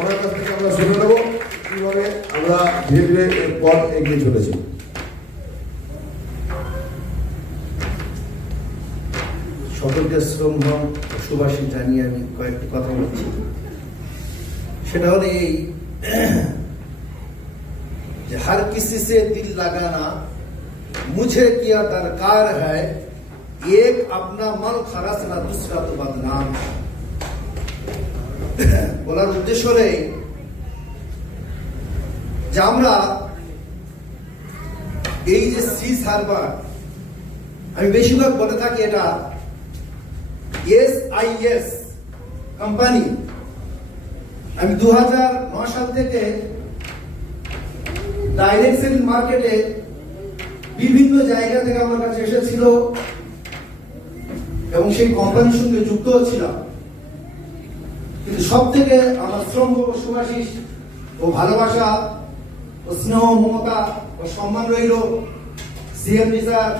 ওনার কাছ থেকে আমরা শুনে নেব কিভাবে আমরা ধীরে ধীরে এর পথ এগিয়ে চলেছি। সকলকে শ্রমভম সুবাসী জানিয়ে আমি কয়েকটি কথা বলছি। সেটা হলো এই যে हर किसी से दिल लगाना मुझे क्या दरकार है, एक अपना मन खरचना दूसरा तो बदनाम। বলার উদ্দেশ্য হলে যে আমরা এই যে সিজ হারবার, আমি বেশিরভাগ বলে থাকি এটা SIS কোম্পানি। আমি 2009 সাল থেকে ডাইরেক্ট সেলিং মার্কেটে বিভিন্ন জায়গা থেকে আমার কাছে এসেছিল এবং সেই কোম্পানির সঙ্গে যুক্ত ছিলাম। কিন্তু সব থেকে আমার শ্রম ও সুভাষিস ও ভালোবাসা ও স্নেহ মমতা ও সম্মান রইল CMD স্যার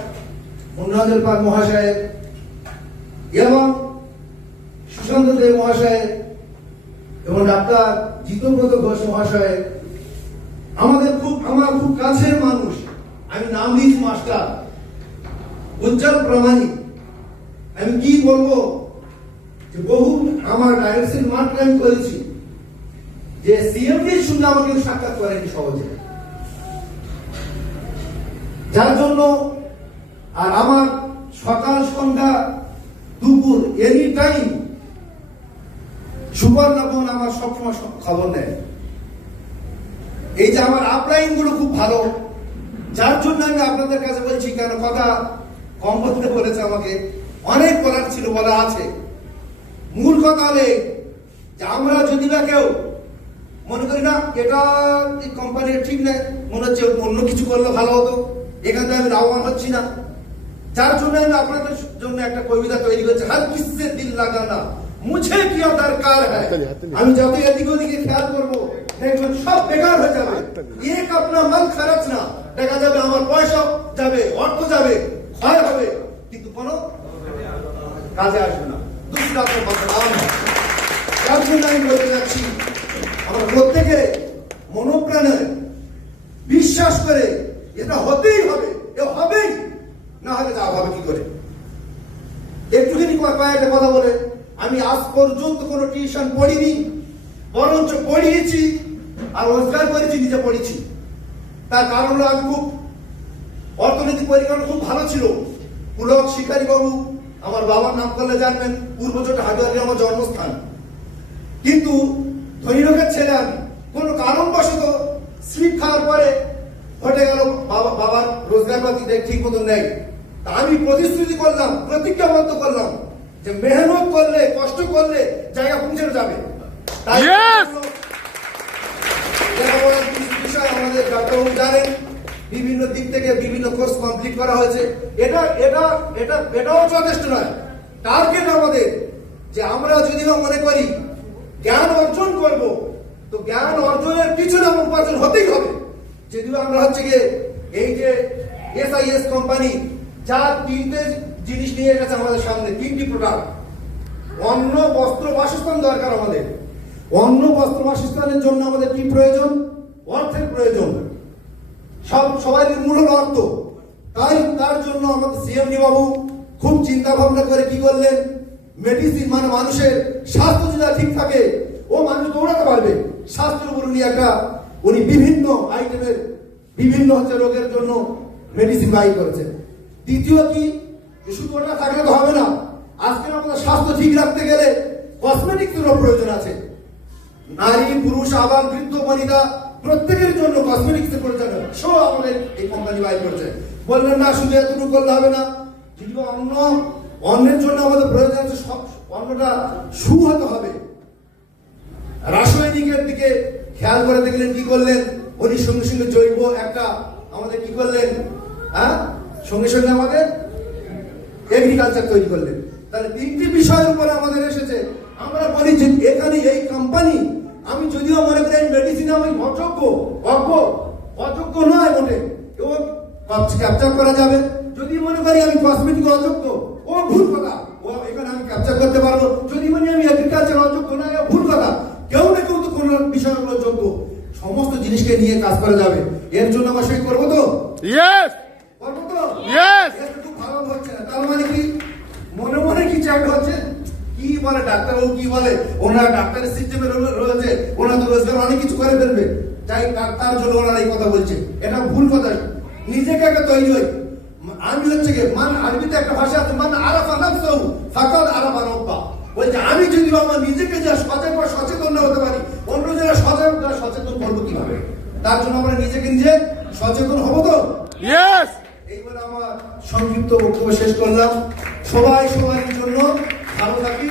মুন্নাদুল পাক মহাশয় এবং সুশান্ত দেব মহাশয় এবং ডাক্তার জিতব্রত ঘোষ মহাশয়, আমার খুব কাছের মানুষ। আমি নাম দিয়েছি মাস্টার উজ্জ্বল প্রামাণিক। আমি কি বলবো যে বহু আমার ডাইরেকশন মার্কেট আমি করেছি যে CMDর সঙ্গে আমাকে সাক্ষাৎ করেনি সহজে, যার জন্য আর আমার সকাল সন্ধ্যা দুপুর এনি টাইম সুবর্ণবন আমার সবসময় খবর নেয়। এই যে আমার আপলাইন গুলো খুব ভালো, যার জন্য আমি আপনাদের কাছে বলছি। কেন কথা কম বলতে বলেছে আমাকে, অনেক বলার ছিল, বলা আছে। মূল কথা হলে যে আমরা যদি বা কেউ মনে করি না এটা কোম্পানির ঠিক নেই, মনে হচ্ছে অন্য কিছু করলে ভালো হতো, এখান থেকে আমি লাভবান হচ্ছি না, যার জন্য আমি আপনাদের জন্য একটা কবিতা তৈরি করছি, हर किसी से दिल लगाना मुझे क्या दरकार है। আমি যত এদিক ওদিকে খেয়াল করবো দেখবেন সব বেকার হয়ে যাবে। এক আপনার মন খরচ না, দেখা যাবে আমার পয়সা যাবে, অর্থ যাবে, ক্ষয় হবে, কিন্তু কোনো কাজে আসবে না। দুসরা তো বদনাম। যার জন্য আমি বলতে যাচ্ছি, আমরা প্রত্যেকে মনোপ্রাণে বিশ্বাস করে এটা হতেই হবে, এ হবেই, না হলে যা হবে কি করে। একটুখানি কয়েকটা কথা বলে, আমি আজ পর্যন্ত কোনো টিউশন পড়িনি, বরঞ্চ পড়িয়েছি আর রোজগার করেছি, নিজে পড়েছি। তার কারণ হলো আমি খুব অর্থনৈতিক পরিকাঠামো খুব ভালো ছিল। পুলক শিকারী বাবু আমার বাবার নাম করলে জানবেন, পূর্বচট হাটুয়ারি আমার জন্মস্থান। কিন্তু ধনী লোকের ছেলে আমি, কোনো কারণবশত স্লিপ খাওয়ার পরে ঘটে গেল বাবার রোজগার পাতি ঠিক মতন নেই। তা আমি প্রতিশ্রুতি করলাম, প্রতিজ্ঞাবদ্ধ করলাম যে মেহনত করলে, কষ্ট করলে জায়গা পৌঁছানো যাবে। তাই বিষয় আমাদের ডাক্তারবাবু জানেন, বিভিন্ন দিক থেকে বিভিন্ন কোর্স কমপ্লিট করা হয়েছে। এটাও যথেষ্ট নয়। টার্গেট আমাদের যে আমরা যদি মনে করি জ্ঞান অর্জন করব, তো জ্ঞান অর্জনের পিছনে আমার উপার্জন হতেই হবে। যদিও আমরা হচ্ছে গিয়ে এই যে SIS কোম্পানি যা তিনটে জিনিস নিয়ে গেছে আমাদের সামনে, তিনটি প্রোডাক্ট। অন্ন, বস্ত্র, বাসস্থান দরকার আমাদের। অন্ন, বস্ত্র, বাসস্থানের জন্য আমাদের কি প্রয়োজন? অর্থের প্রয়োজন। সবাই মূল হল অর্থ। তার জন্য আমাদের CMD বাবু খুব চিন্তা ভাবনা করে কি করলেন, মেডিসিন মানে মানুষের স্বাস্থ্য যদি ঠিক থাকে ও মানুষ দৌড়াতে পারবে, স্বাস্থ্যের উপর উনি বিভিন্ন আইটেমের বিভিন্ন রোগের জন্য মেডিসিন বাই করেছেন। দ্বিতীয় কি, শুধু ওটা থাকলে তো হবে না। আজকে আমাদের স্বাস্থ্য ঠিক রাখতে গেলে কসমেটিক্সেরও প্রয়োজন আছে। নারী, পুরুষ, আবার বৃদ্ধ, বনিতা প্রত্যেকের জন্য কসমেটিক্সের প্রয়োজন সব আমাদের এই কোম্পানি বাই করছে। বললেন না শুধু এতটুকু করলে হবে না, যদি অন্যের জন্য আমাদের প্রয়োজন আছে, সব অন্নটা সু হতে হবে। রাসায়নিকের দিকে খেয়াল করে দেখলেন, কি করলেন উনি সঙ্গে সঙ্গে জৈব একটা আমাদের কি করলেন, সঙ্গে সঙ্গে আমাদের এগ্রিকালচার তৈরি করলেন। তাহলে তিনটি বিষয়ের উপরে আমাদের এসেছে। আমরা বলি যে এখানে এই কোম্পানি, আমি যদিও মনে করি মেডিসিন আমি অযোগ্য নয় মোটে, এবং ক্যাপচার করা যাবে। যদি মনে করি আমি কসমেটিক অযোগ্য, ও ভুল কথা, ও এখানে আমি ক্যাপচার করতে পারবো। যদি মনে আমি এগ্রিকালচার অযোগ্য নয়, ভুল কথা। কেউ না কেউ তো কোনো বিষয় পর্যন্ত সমস্ত জিনিসকে নিয়ে কাজ করা যাবে। এর জন্য আমরা সেই করবো তো, Yes! করবো তো। Yes! এটা খুব ভালো হচ্ছে না, তার মানে কি মনে মনে কি চ্যাট হচ্ছে, কি বলে ডাক্তারবাবু, কি বলে ওনারা ডাক্তারের সিস্টেমে রয়েছে, ওনারা তো রোজগার অনেক কিছু করে ফেলবে, তাই তার জন্য ওনারা এই কথা বলছে। এটা ভুল কথা। নিজেকে আগে তৈরি হই। আমি হচ্ছে কি মান, আরবিতে একটা ভাষা আছে, মান আরাফা নাফসাহু ফাকাদ আরাফা রাব্বাহ। বলছে আমি যদি আমার নিজেকে যা সচেতন না হতে পারি, অন্য যারা সচেতন করবো কিভাবে? তার জন্য আমরা নিজেকে নিজে সচেতন হবো তো। Yes! এইবার আমার সংক্ষিপ্ত বক্তব্য শেষ করলাম। সবাই সবার জন্য ভালো থাকি,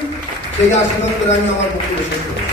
সেই আশীর্বাদ করে আমি আমার বক্তব্য শেষ করলাম।